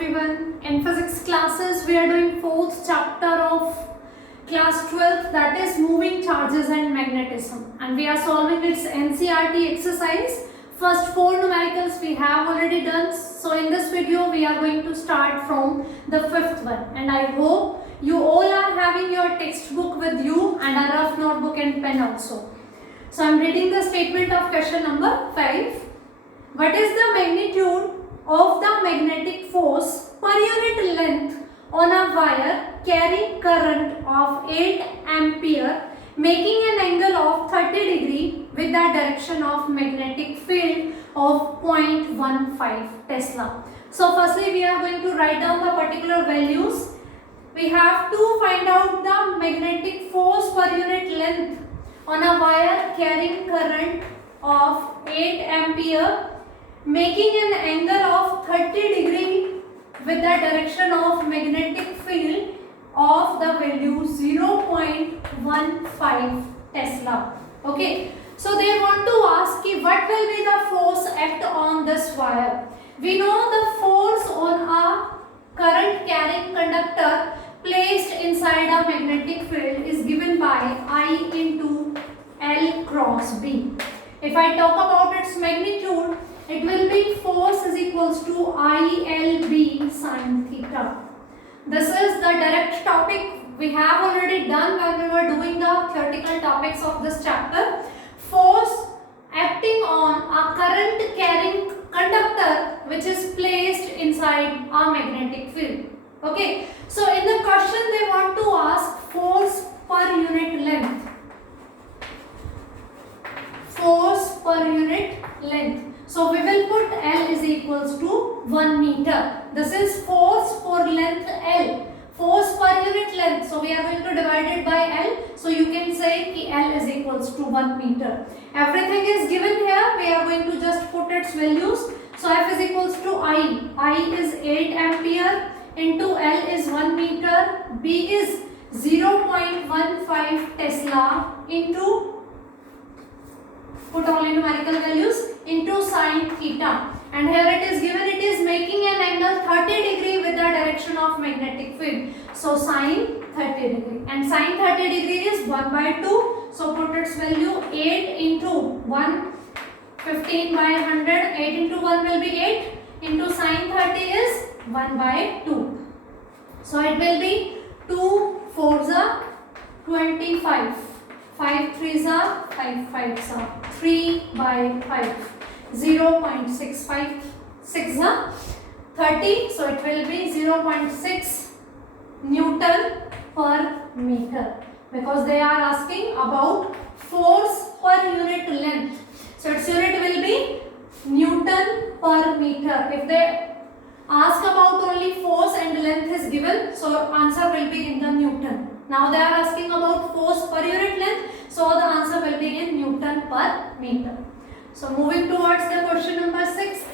everyone. In physics classes, we are doing fourth chapter of class 12, that is moving charges and magnetism, and we are solving its NCERT exercise. First four numericals we have already done. So in this video, we are going to start from the fifth one, and I hope you all are having your textbook with you and a rough notebook and pen also. So I am reading the statement of question number 5. What is the magnitude of the magnetic force per unit length on a wire carrying current of 8 ampere making an angle of 30 degree with the direction of magnetic field of 0.15 Tesla? So firstly we are going to write down the particular values. We have to find out the magnetic force per unit length on a wire carrying current of 8 ampere making an angle of 30 degree with the direction of magnetic field of the value 0.15 Tesla. Okay, so they want to ask what will be the force act on this wire. We know the force on a current carrying conductor placed inside a magnetic field is given by I into L cross B. If I talk about its magnitude, it will be force is equals to ILB sin theta. This is the direct topic we have already done when we were doing the theoretical topics of this chapter. Force acting on a current carrying conductor which is placed inside a magnetic field. Okay, so in the question they want to ask force per unit length. Force per unit length. So we will put L is equals to 1 meter. This is force for length L. Force per unit length. So we are going to divide it by L. So you can say ki L is equals to 1 meter. Everything is given here. We are going to just put its values. So F is equals to I. I is 8 ampere into L is 1 meter. B is 0.15 Tesla into, put only numerical values, into sin theta, and here it is given it is making an angle 30 degree with the direction of magnetic field. So sin 30 degree, and sin 30 degree is 1 by 2. So put its value 8 into 1, 15 by 100. 8 into 1 will be 8 into sin 30 is 1 by 2. So it will be 2 4s are 25. 5 3s are 5 5s are 3 by 5. 0.656 are 30. So it will be 0.6 Newton per meter, because they are asking about force per unit length. So its unit will be Newton per meter. If they ask about only force and length is given, so answer will be in the Newton. Now they are asking about force per unit length, so the answer will be in Newton per meter. So moving towards the question number 6.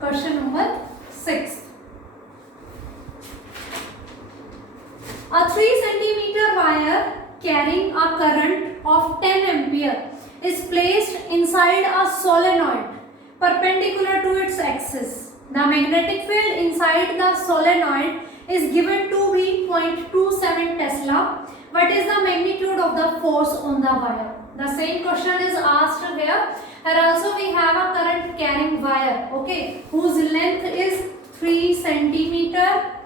Question number 6. A 3 centimeter wire carrying a current of 10 ampere is placed inside a solenoid perpendicular to its axis. The magnetic field inside the solenoid is given to be 0.27 Tesla. What is the magnitude of the force on the wire? The same question is asked here. Here also we have a current carrying wire, okay, whose length is 3 centimeter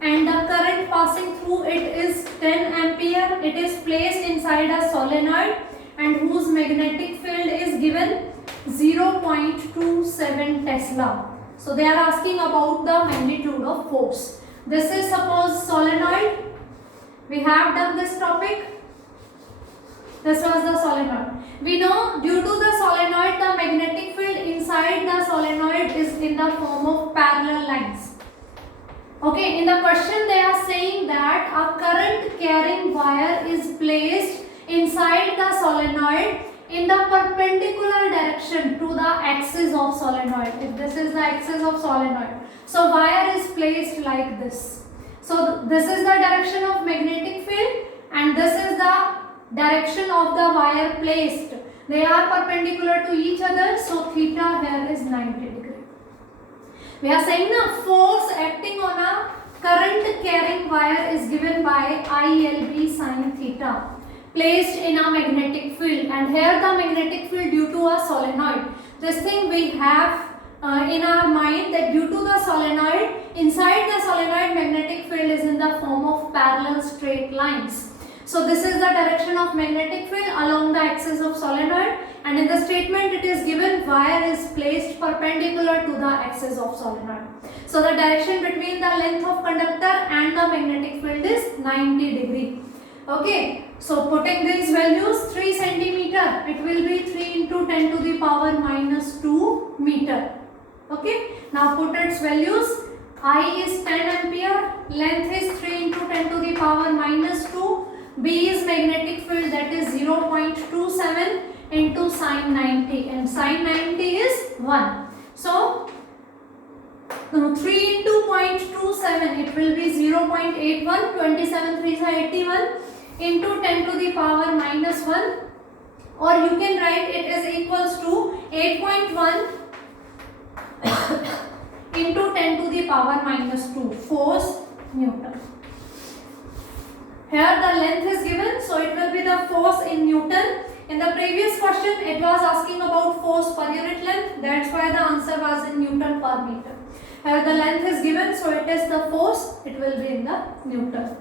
and the current passing through it is 10 ampere. It is placed inside a solenoid and whose magnetic field is given 0.27 Tesla. So they are asking about the magnitude of force. This is suppose solenoid. We have done this topic. This was the solenoid. We know due to the solenoid the magnetic field inside the solenoid is in the form of parallel lines. Okay, in the question they are saying that a current carrying wire is placed inside the solenoid in the perpendicular direction to the axis of solenoid. If this is the axis of solenoid, so wire is placed like this. So this is the direction of magnetic field and this is the direction of the wire placed. They are perpendicular to each other, so theta here is 90 degree. We are saying na force acting on a current carrying wire is given by ILB sin theta placed in a magnetic field, and here the magnetic field due to a solenoid. This thing we have in our mind that due to the solenoid, inside the solenoid magnetic field is in the form of parallel straight lines. So this is the direction of magnetic field along the axis of solenoid, and in the statement it is given wire is placed perpendicular to the axis of solenoid. So the direction between the length of conductor and the magnetic field is 90 degree. Okay, so putting these values, 3 centimeter, it will be 3 into 10 to the power minus 2 meter. Okay, now put its values. I is 10 ampere, length is 3 into 10 to the power minus 2, B is magnetic field, that is 0.27 into sine 90, and sine 90 is 1. So 3 into 0.27, it will be 0.81, 27 3s are 81 into 10 to the power minus 1, or you can write it is equals to 8.1 into 10 to the power minus 2 force Newton. Here the length is given, so it will be the force in Newton. In the previous question it was asking about force per unit length, that's why the answer was in Newton per meter. Here the length is given, so it is the force, it will be in the Newton.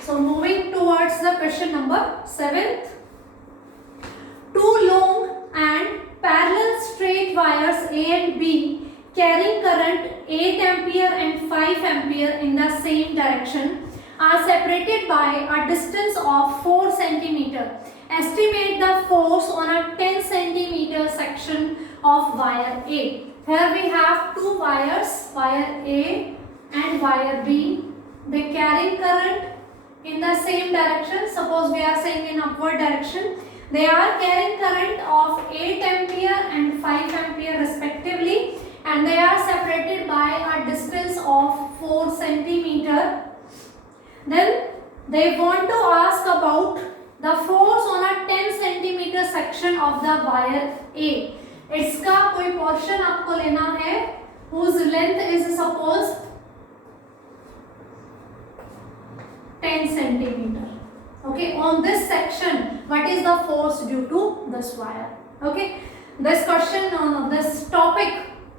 So moving towards the question number 7th. Two long and parallel straight wires A and B carrying current 8 ampere and 5 ampere in the same direction are separated by a distance of 4 centimeter. Estimate the force on a 10 centimeter section of wire A. Here we have two wires, wire A and wire B. They carry current in the same direction. Suppose we are saying in upward direction. They are carrying current of 8 ampere and 5 ampere respectively, and they are separated by a distance of 4 centimeter. Then they want to ask about the force on a 10 centimeter section of the wire A. इसका कोई portion आपको लेना है whose length is suppose 10 centimeter. Okay, on this section, what is the force due to this wire? Okay, this question on this topic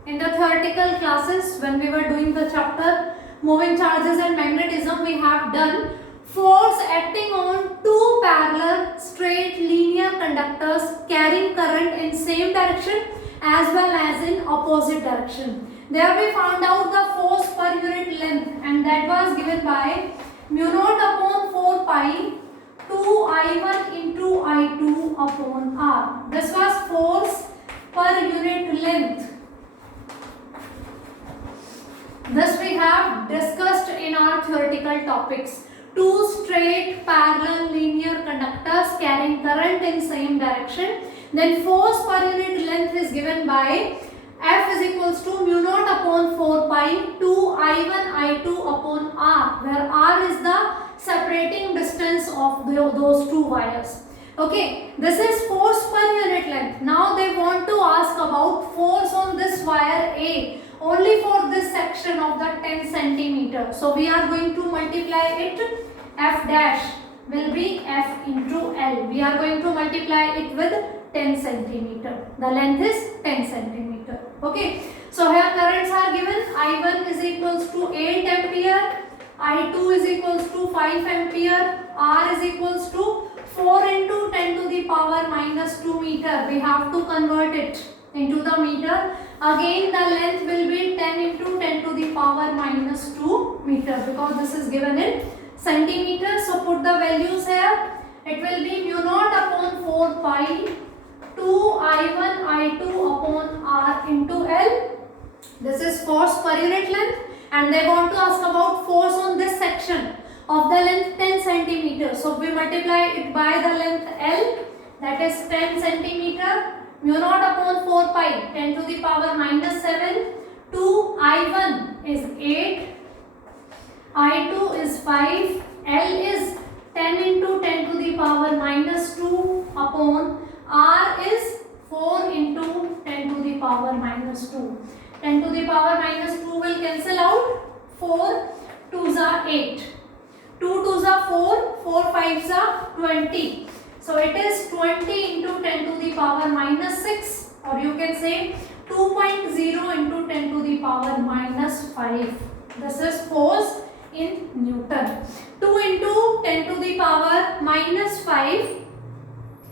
in the theoretical classes when we were doing the chapter moving charges and magnetism, we have done force acting on two parallel straight linear conductors carrying current in same direction as well as in opposite direction. There we found out the force per unit length, and that was given by mu naught upon 4 pi 2 I1 into I2 upon R. This was force per unit length. This we have discussed in our theoretical topics. Two straight parallel linear conductors carrying current in same direction. Then force per unit length is given by F is equals to mu naught upon 4 pi 2 I1 I2 upon R, where R is the separating distance of those two wires. Okay, this is force per unit length. Now they want to ask about force on this wire A only for this section of the 10 centimeter. So we are going to multiply it. F dash will be F into L. We are going to multiply it with 10 centimeter. The length is 10 centimeter. Okay. So here currents are given. I1 is equals to 8 ampere. I2 is equals to 5 ampere. R is equals to 4 into 10 to the power minus 2 meter. We have to convert it into the meter. Again the length will be 10 into 10 to the power minus 2 meter, because this is given in centimeters. So put the values here. It will be mu naught upon 4 pi 2 I1 I2 upon R into L. This is force per unit length, and they want to ask about force on this section of the length 10 centimeters. So we multiply it by the length L, that is 10 centimeter. Mu naught upon 4 pi 10 to the power minus 7. 2 I1 is 8. I2 is 5. L is 10 into 10 to the power minus 2 upon R is 4 into 10 to the power minus 2. 10 to the power 4 2s are 8. 2 2s are 4, 4 5s are 20. So it is 20 into 10 to the power minus 6, or you can say 2.0 into 10 to the power minus 5. This is force in Newton. 2 into 10 to the power minus 5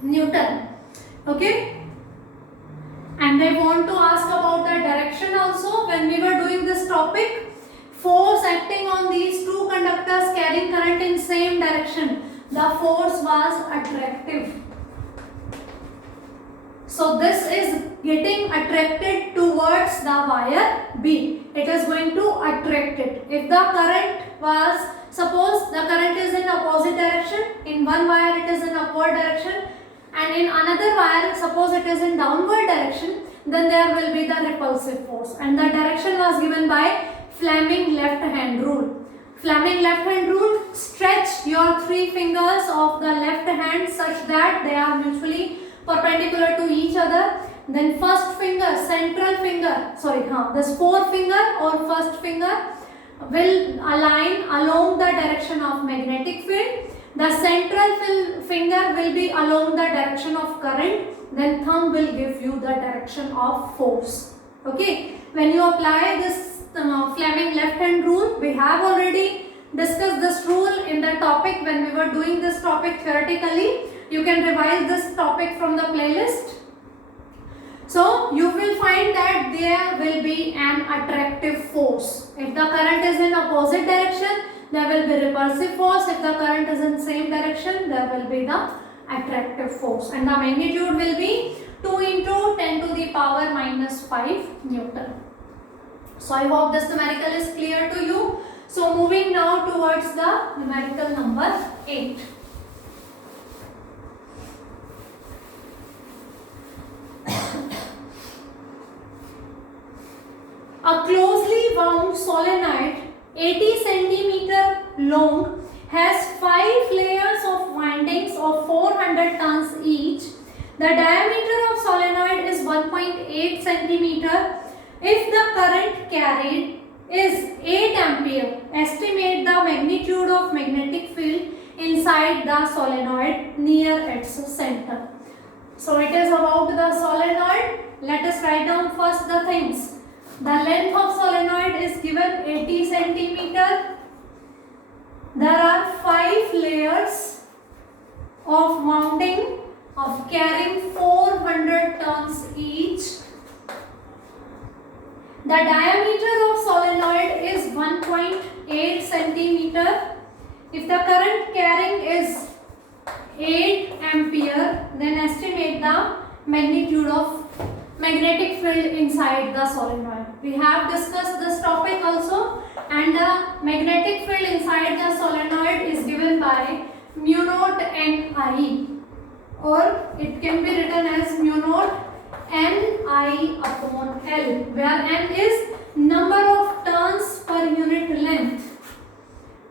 Newton. Okay. And they want to ask about the direction also. When we were doing this topic, force acting on these two conductors carrying current in same direction, the force was attractive. So this is getting attracted towards the wire B. It is going to attract it. If the current was, suppose the current is in opposite direction, in one wire it is in upward direction, and in another wire suppose it is in downward direction, then there will be the repulsive force, and the direction was given by Fleming left hand rule. Fleming left hand rule: stretch your 3 fingers of the left hand such that they are mutually perpendicular to each other. Then first finger, central finger, this forefinger or first finger will align along the direction of magnetic field. The central finger will be along the direction of current. Then thumb will give you the direction of force. Okay. When you apply this Fleming left hand rule, we have already discussed this rule in the topic when we were doing this topic theoretically. You can revise this topic from the playlist. So you will find that there will be an attractive force. If the current is in opposite direction, there will be repulsive force. If the current is in same direction, there will be the attractive force, and the magnitude will be 2 into 10 to the power minus 5 Newton. So I hope this numerical is clear to you. So moving now towards the numerical number 8. A closely wound solenoid 80 centimeter long has 5 layers of windings of 400 turns each. The diameter of solenoid is 1.8 centimeter. If the current carried is 8 ampere, estimate the magnitude of magnetic field inside the solenoid near its center. So it is about the solenoid. Let us write down first the things. The length of solenoid is given 80 centimeter. There are 5 layers of mounting of carrying 400 turns each. The diameter of solenoid is 1.8 centimeter. If the current carrying is 8 ampere, then estimate the magnitude of magnetic field inside the solenoid. We have discussed this topic also, and the magnetic field inside the solenoid is given by mu naught Ni, or it can be written as mu naught Ni upon L, where N is number of turns per unit length.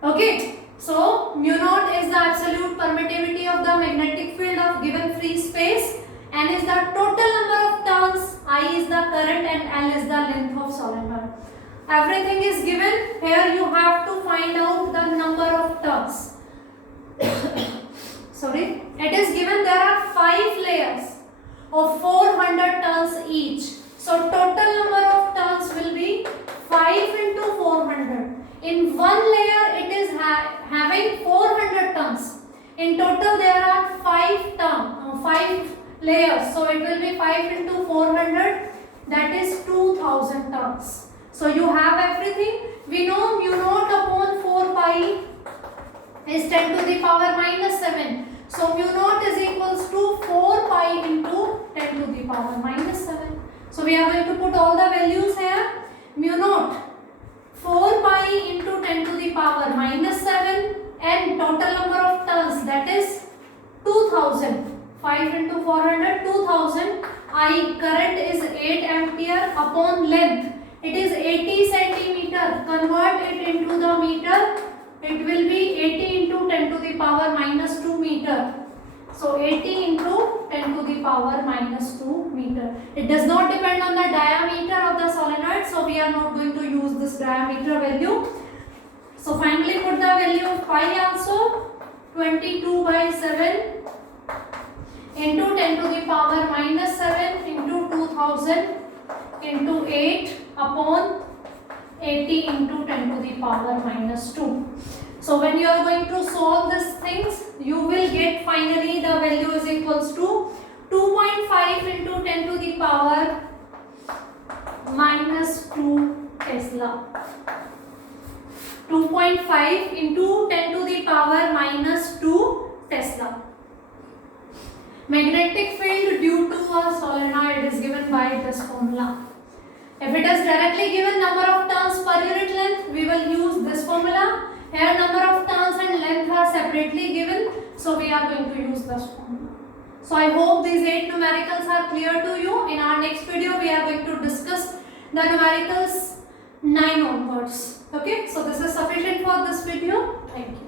Okay, so mu naught is the absolute permittivity of the magnetic field of given free space. N is the total number of turns, I is the current, and L is the length of solenoid. Everything is given. Here you have to find out the number of turns. Sorry, it is given there are 5 layers of 400 turns each. So total number of turns will be 5 into 400. In one layer it is having 400 turns. In total there are 5 layers. So it will be 5 into 400, that is 2000 turns. So you have everything. We know mu naught upon 4 pi is 10 to the power minus 7. So mu naught is equals to 4 pi into 10 to the power minus 7. So we are going to put all the values here. Mu naught 4 pi into 10 to the power minus 7, and total number of turns, that is 2000. 5 into 400, 2000. I current is 8 ampere upon length. It is 80 centimeter. Convert it into the meter. It will be 80 into 10 to the power minus 2 meter. So 80 into 10 to the power minus 2 meter. It does not depend on the diameter of the solenoid. So we are not going to use this diameter value. So finally put the value of pi also, 22/7 into 10 to the power minus 7 into 2000 into 8 upon 80 into 10 to the power minus 2. So when you are going to solve these things, you will get finally the value is equals to 2.5 into 10 to the power minus 2 Tesla. 2.5 into 10 to the power minus 2 Tesla. Magnetic field due to a solenoid is given by this formula. If it is directly given number of turns per unit length, we will use this formula. Here number of turns and length are separately given, so we are going to use this formula. So I hope these 8 numericals are clear to you. In our next video, we are going to discuss the numericals 9 onwards. Okay, so this is sufficient for this video. Thank you.